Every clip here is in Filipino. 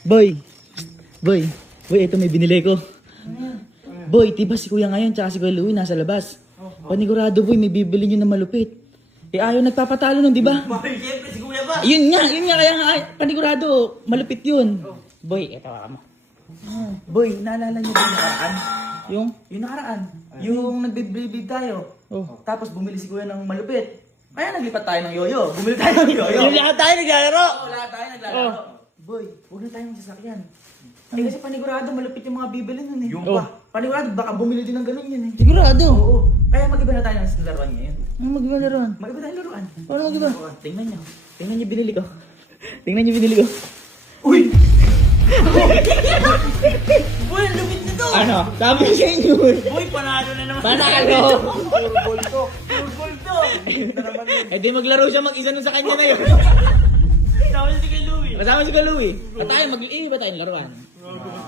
Boy! Boy! Boy, ito may binili ko. Boy, diba si Kuya ngayon tsaka si Kuya Louie nasa labas? Panigurado boy, may bibili nyo na malupit. Eh ayaw nagpapatalo nun, diba? Boy, siyempre si Kuya ba? Yun nga, kaya nga, panigurado, malupit yun. Boy, eto ka mo. Boy, naalala niyo ba yung nakaraan? Yung nakaraan. Yung nagbe-believe tayo. Tapos bumili si Kuya ng malupit. Kaya naglipat tayo ng yoyo. Bumili tayo ng yoyo. Yung lahat tayo naglalaro. Oo, lahat tayo naglalaro. Boy, huwag na tayong sasakyan. Eh kasi panigurado, malupit yung mga bibili nun eh. Yung pa. Panigurado, baka bumili din ng ganun yun eh. Sigurado. Oo. Kaya mag-iba na tayo ng laruan ngayon. Ano mag-iba laruan? Mag-iba tayo ng laruan. Paano mag-iba? Tingnan niyo. Tingnan niyo binili ko. Tingnan niyo binili ko. Uy! Boy, ang lumit nito! Ano? Sabi ko sa inyo. Boy, panalo na naman. Panalo! Puro gold to. Puro gold to. Ito naman yun. Eh di maglaro siya mag-isa nun sa kanya na yun. Tama si kay Louie. Kasama si Louie. At tayo mag-iiba tayong laruan.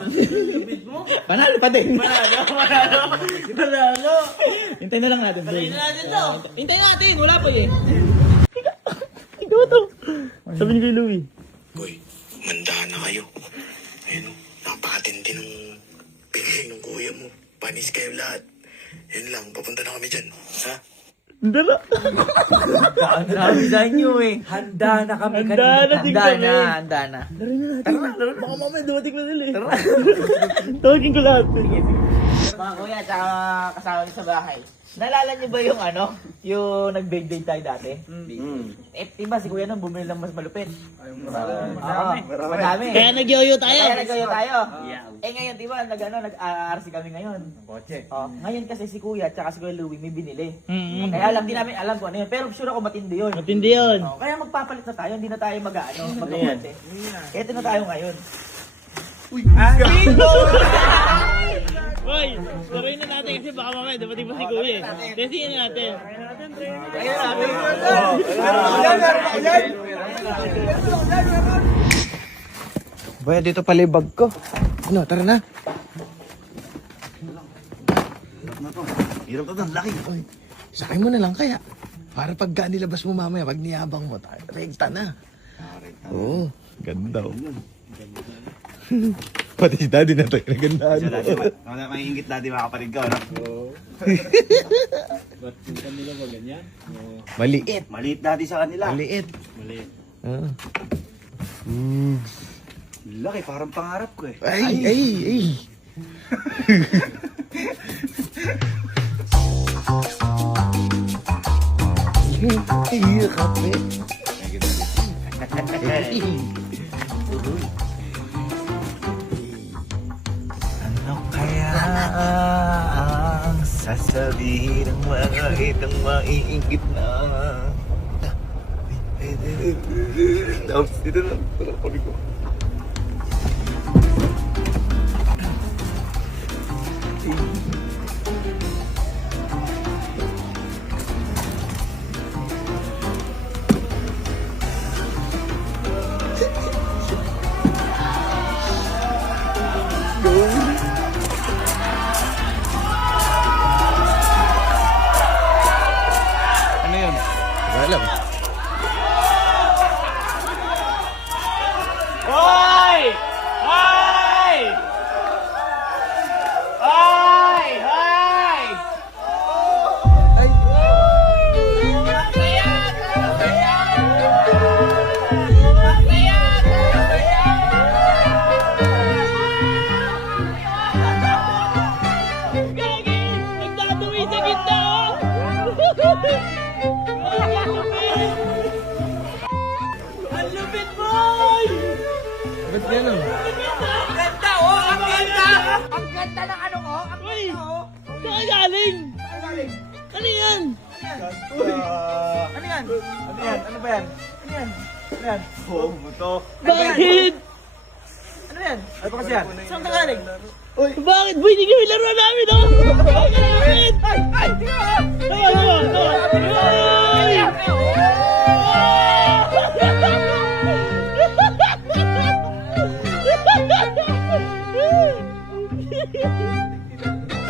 Lumit mo? Panalo pa din. Panalo. Hintayin na lang natin. Patayin na natin to. Hintayin natin. Wala pa eh. Ikaw to. Sabi ni kay Louie. Boy, mandahan na kayo. Ayun o, napakatindi ng piling ng kuya mo. Panis kayo lahat. Yun lang, papunta na kami dyan. Ha? Dala. Sabi sa inyo eh. Handa na kami Handa na. Laro na natin. Baka mamaya dumating na sila eh. Tawagin ko lahat. Mga kuya, tsaka kasama niyo sa bahay. Naalala niyo ba yung yung nag-birthday tayo dati? Eh, diba si kuya nang bumili ng mas malupit? Madami. Kaya nag-yoyo tayo. Kaya nag-yoyo tayo. Eh ngayon, diba, nag-RC kami ngayon. Ngayon kasi si kuya tsaka si Kuya Louie may binili. Kaya di namin alam kung ano yun. Pero sure ako matindi yun. Matindi yun. Kaya magpapalit na tayo, hindi na tayo mag-kotse. Ito na tayo ngayon. Boy, laruin na natin kasi baka mamaya dumating pa si Kuya eh. Testingin natin. Boy, dito pala yung bag ko. Ano, tara na. Hirap na to, laki. Oy, sakay mo na lang kaya. Para pagka nilabas mo mamaya, pag niyabang mo, rekta na. Oo, ganda oh. Pati si daddy na tayo, nagandaan mo. May ingit dati makaparig ka, no? Ba't yung kanila ba ganyan? Maliit. Maliit dati sa kanila. Maliit. Mali. Ah. Laki, parang pangarap ko eh. Ay. Iya, kape. Ano kaya ang sasabihin ng mga itong maiingit na? Tapos dito na, pala ko. Ano yun? Wala lang. Hoy! Hoy! Hoy! Hoy! Nagdadumi sa gitna oh! Ang lupit, boy! Ba't gano'n? Ang ganda, oh! Ang ganda! Ang ganda ng ano, oh! Ang ganda, oh! Saan galing? Ano yan? Ano yan? Ano yan? Ano ba yan? Ano yan? Ano yan? Oh, buto. Bakit? Ano yan? Ano ba kasi yan? Saan ka galing? Bakit? Boy, hindi kami laruan namin oh! Bakit? Ay! Tingnan mo!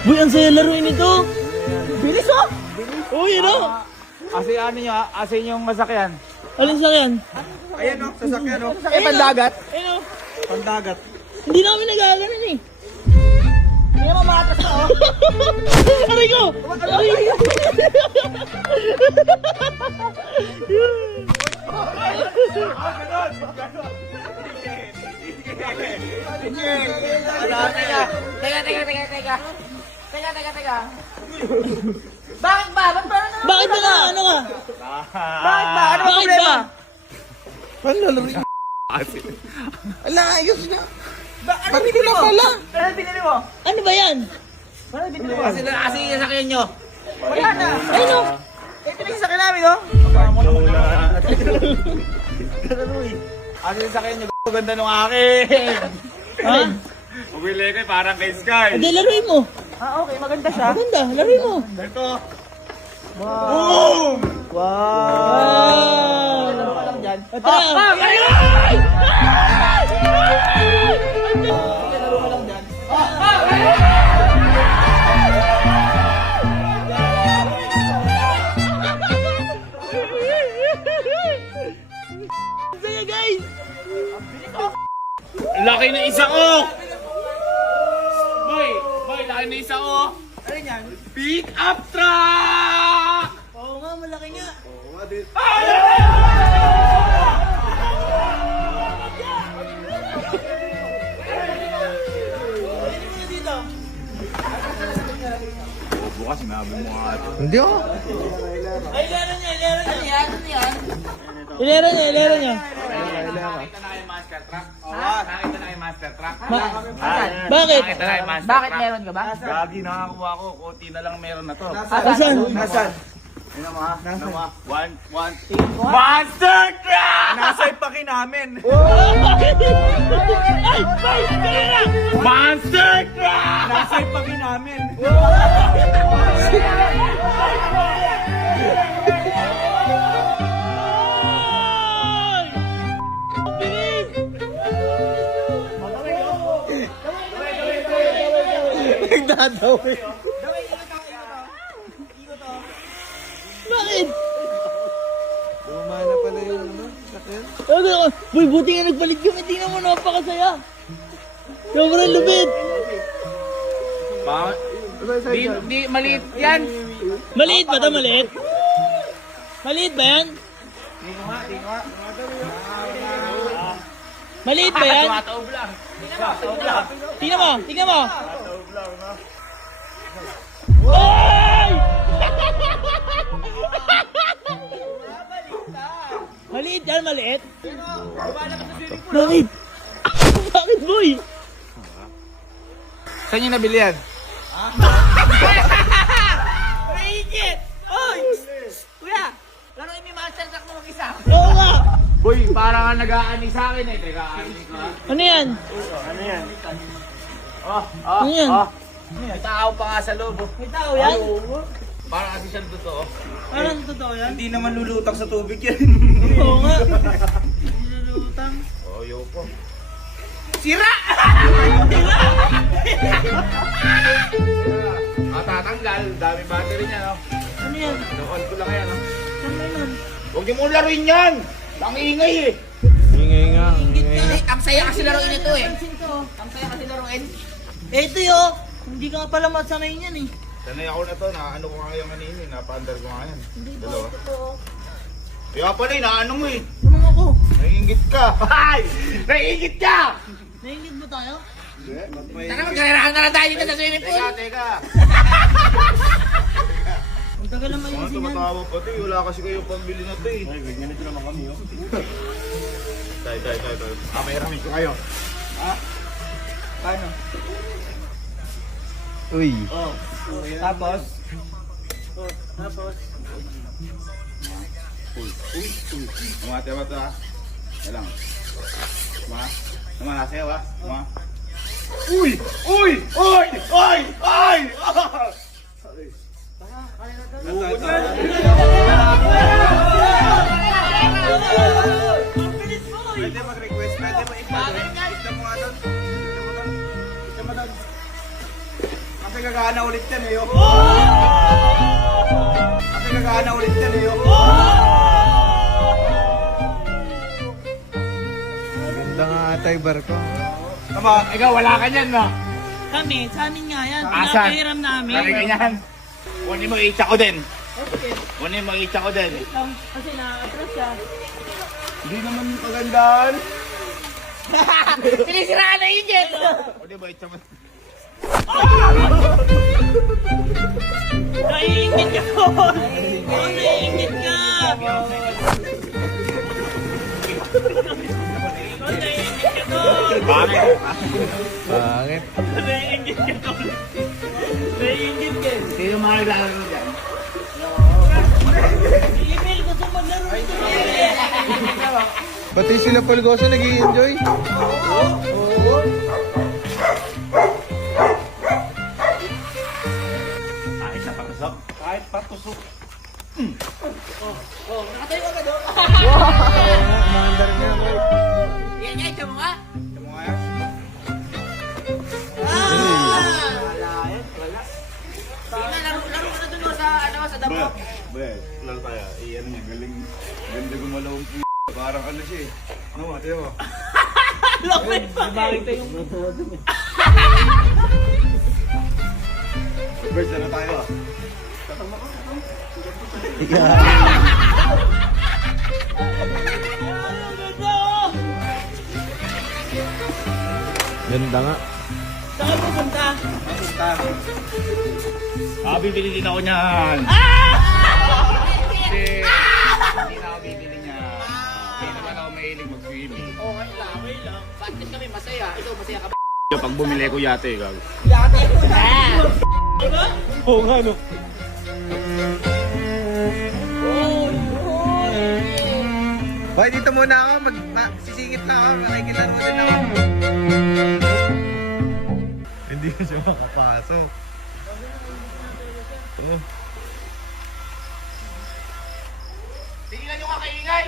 Boy, ang saya laruin ito! Bilis, oh! Oh, yun oh! Asi ano nyo, asin yung masakyan. Alin sa yan? Ayan o, sasakyan o. Eh, pandagat? Ayun oh! Pagdagat. Hindi na kami nagaganon eh. Hindi naman maatras ka, oh. Aray ko! Aray ko! Teka. Bakit ba? Ba't ba? Bakit ba nga? Ano nga? Bakit ba? Ano ba Bakit problema? ba? Ano lalaro? Ala, ayos na. Ano binili mo? pala. Ano binili mo? Ano ba yan? Ano binili mo? Kasi sasakyan nyo. Wala na. Ay no! Eh, pinagsasakyan namin, no? Kasi sasakyan nyo. Ganda nung akin. Ha? Bumili ko parang kay Sky. Hindi, laruin mo. Ah, okay. Maganda siya. Maganda, laruin mo. Ito. Wow. Wow! Laro ka lang dyan. Ito na. Laro ka lang dyan. Saya guys! Laki na isa ko! Boy, laki na isa ko! Ano yan? Pick up truck! Oo nga, malaki nga. Bukas sinabi mo nga. Hindi oh. Ay, ilera niya, ilera niya. Ano yan? Ano yan? Ilera niya, ilera niya. Nakita na yung master truck? Nakita na yung master truck? Bakit? Nakita na yung master Bakit truck? meron ka ba? Gagi, nakakuha ko. Kunti na lang meron na to. Asan? Nasaan? Yun naman ha? Naman. One. Monster truck! Nasa ipaki namin. Ay! Ay! Ilera! Monster truck! Nasa ipaki namin. Ay! Ang bilis! Nagdadawi. Bakit? Lumana pala yung ano, sakyan. Ano? Boy, buti nga nagpalit kami. Tingnan mo, napakasaya. Sobrang lupit. Di, maliit yan. Maliit ba ito? Maliit? Maliit ba yan? Maliit ba yan? Tumataob lang. Tingnan mo, tingnan mo. Ay! Maliit yan, maliit. Bakit? Bakit, boy? Saan yung nabili yan? Mahigit! Oy! Kuya! Laruin mo yung master truck mo mag-isa. Oo nga. Boy, parang nga nag-aani sa akin eh. Teka, aani ko ha. Ano yan? Ano yan? May tao pa nga sa loob. May tao yan? Parang kasi siya totoo. Parang totoo yan? Hindi naman lulutang sa tubig yan. Oo nga. Hindi na lutang. Oh, yoko. Matatanggal. Dami battery niya, no? Ano yan? On ko lang yan, no? Ano yan? Huwag niyo mong laruin yan! Ang ingay eh! Ingay nga. Ang saya kasi laruin ito eh. Ang saya kasi laruin. Eh, ito yo. Hindi ka pala masanay niyan eh. Sanay ako na to, naano ko nga yung kanina eh, napa-under ko nga yan. Dalawa. Kaya pala eh, naano mo eh. Anong ako? Naiingit ka! Ay! Naiingit ka! Naingit mo tayo? Tara, magkarerahan na lang tayo dito sa swimming pool. Teka! Ang tagal naman Mga yung sinan. tumatawa pa to eh, wala kasi kayo pambili na to eh. Ay, ganito naman kami oh. Tayo. May ramin ko kayo. Ano? Uy. Tapos? Mga tewa ha. Yan lang. Mga. Naman nasayaw ha. Mga. Uy! Pwede mag-request, pwede mo ipa-doon. Ito mo nga doon. Ito mo doon. Kasi gagana ulit yan eh. Kasi gagana ulit yan eh. Ganda nga tayo barko. Tama, ikaw wala ka dyan, no? Kami, sa amin nga yan. Asan? Pinapahiram namin. Sabi ka niyan. Kunin mo itsa ko din. Kunin mo itsa ko din. Kasi na-approach siya. Hindi naman magandaan. Sinisiraan na yung jet! Kunin mo itsa mo. Naiingit ka po! Naiingit ka! Naiingit ka to! Bakit? Bakit? Naiingit ka to! Naiingit ka! Sino mga naglalaro dyan? Emil, gusto maglaro ito! Pati sila Polgoso nag-i-enjoy. Kahit sa patusok? Kahit patusok. Nakatayo ka doon! Maandar niya ako. Yan nga, ito mo nga! Ito mo nga yan. Sige na, laro ka na doon sa, sa damo. Lalo tayo. Iyan niya, galing. Ganda gumalaw ang parang ano siya eh. Ano mo, tiyo mo. Lapit pa! Bakit yung... Birds, ano tayo ah? Ganda nga. Saan pupunta? Bibili din ako niyan. Hindi. Hindi na ako bibili niyan. Hindi naman ako mahilig mag-swimming. Okay lang. Bakit kami masaya? Ikaw masaya ka ba? Pag bumili ko yate, gag. Oo nga no. Hoy, dito muna ako. Sisingit lang ako. Makikilaro din ako. Hindi na siya makapasok. Tigilan nyo ka kaingay!